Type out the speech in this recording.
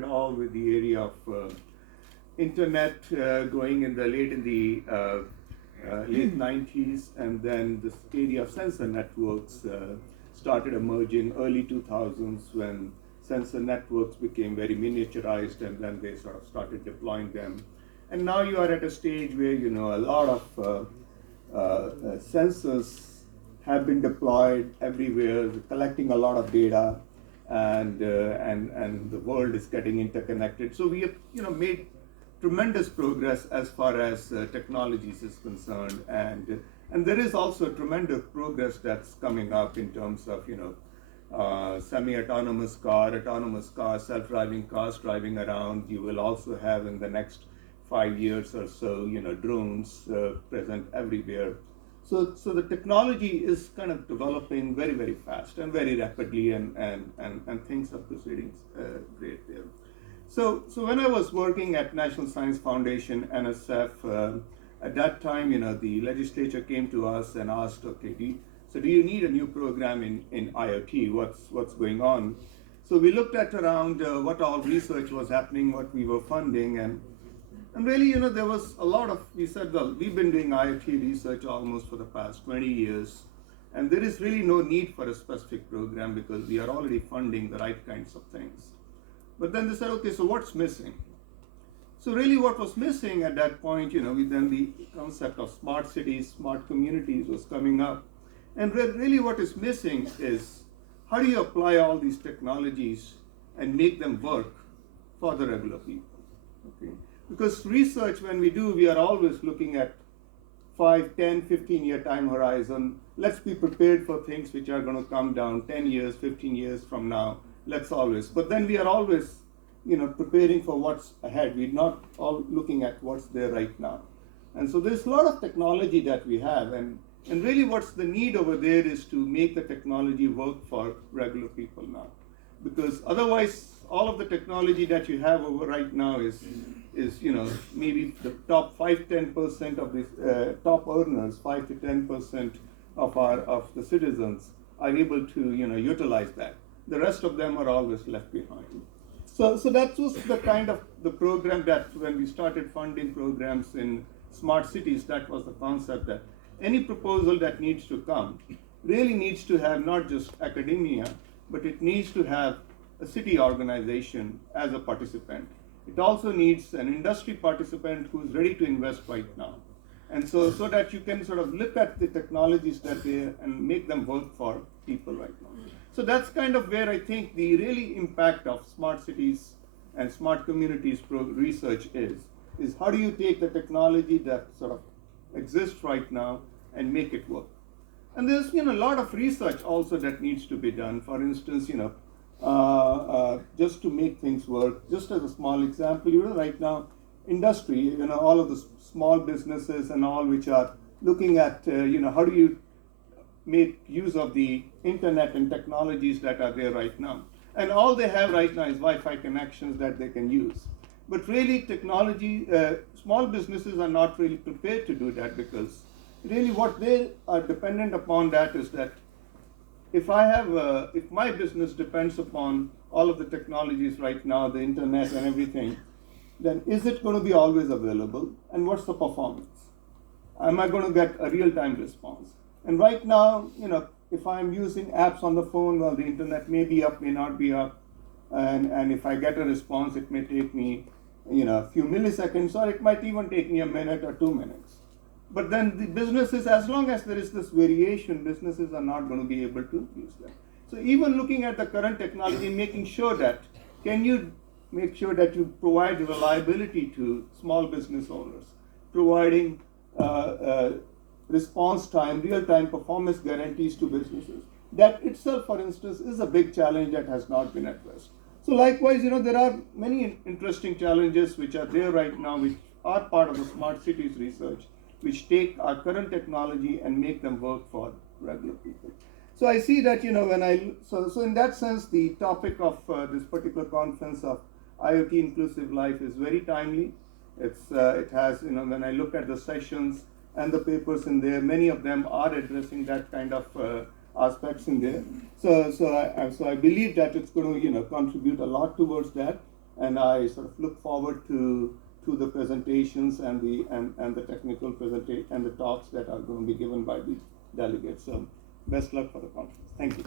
all with the area of internet going in the late 90s, and then this area of sensor networks started emerging early 2000s when sensor networks became very miniaturized, and then they sort of started deploying them. And now you are at a stage where a lot of sensors have been deployed everywhere, collecting a lot of data, and the world is getting interconnected. So we have made tremendous progress as far as technologies is concerned, and there is also tremendous progress that's coming up in terms of semi-autonomous car, self-driving cars driving around. You will also have in the next 5 years or so, drones present everywhere. So the technology is kind of developing very, very fast and very rapidly, and things are proceeding great there. So when I was working at National Science Foundation, NSF, at that time, the legislature came to us and asked, okay, do you need a new program in IoT? What's going on? So we looked at around what all research was happening, what we were funding, and really, there was a lot of, we said, well, we've been doing IoT research almost for the past 20 years, and there is really no need for a specific program because we are already funding the right kinds of things. But then they said, okay, so what's missing? So really what was missing at that point, then the concept of smart cities, smart communities was coming up. And really what is missing is how do you apply all these technologies and make them work for the regular people, okay? Because research, when we do, we are always looking at 5, 10, 15-year time horizon. Let's be prepared for things which are going to come down 10 years, 15 years from now. But then we are always, preparing for what's ahead. We're not all looking at what's there right now. And so there's a lot of technology that we have, and really what's the need over there is to make the technology work for regular people now. Because otherwise, all of the technology that you have over right now is maybe the top 5-10% of the top earners, 5 to 10% of the citizens are able to utilize that. The rest of them are always left behind. So that was the kind of the program that when we started funding programs in smart cities, that was the concept that any proposal that needs to come really needs to have not just academia, but it needs to have a city organization as a participant. It also needs an industry participant who's ready to invest right now. And so that you can sort of look at the technologies that they and make them work for people right now. So that's kind of where I think the really impact of smart cities and smart communities research is how do you take the technology that sort of exists right now and make it work. And there's a lot of research also that needs to be done. For instance, just to make things work. Just as a small example, right now, industry, all of the small businesses and all which are looking at, how do you make use of the internet and technologies that are there right now. And all they have right now is Wi-Fi connections that they can use. But really technology, small businesses are not really prepared to do that, because really what they are dependent upon that is that if my business depends upon all of the technologies right now, the internet and everything, then is it going to be always available? And what's the performance? Am I going to get a real-time response? And right now, if I'm using apps on the phone, well, the internet may be up, may not be up. And if I get a response, it may take me, a few milliseconds, or it might even take me a minute or 2 minutes. But then the businesses, as long as there is this variation, businesses are not going to be able to use that. So even looking at the current technology, making sure that, can you make sure that you provide reliability to small business owners, providing response time, real-time performance guarantees to businesses. That itself, for instance, is a big challenge that has not been addressed. So likewise, there are many interesting challenges which are there right now, which are part of the smart cities research, which take our current technology and make them work for regular people. So I see that, so in that sense, the topic of this particular conference of IoT Inclusive Life is very timely. It has, when I look at the sessions and the papers in there, many of them are addressing that kind of aspects in there. So I believe that it's going to contribute a lot towards that. and I sort of look forward to the presentations and the technical presentation and the talks that are going to be given by the delegates. So best luck for the conference. Thank you.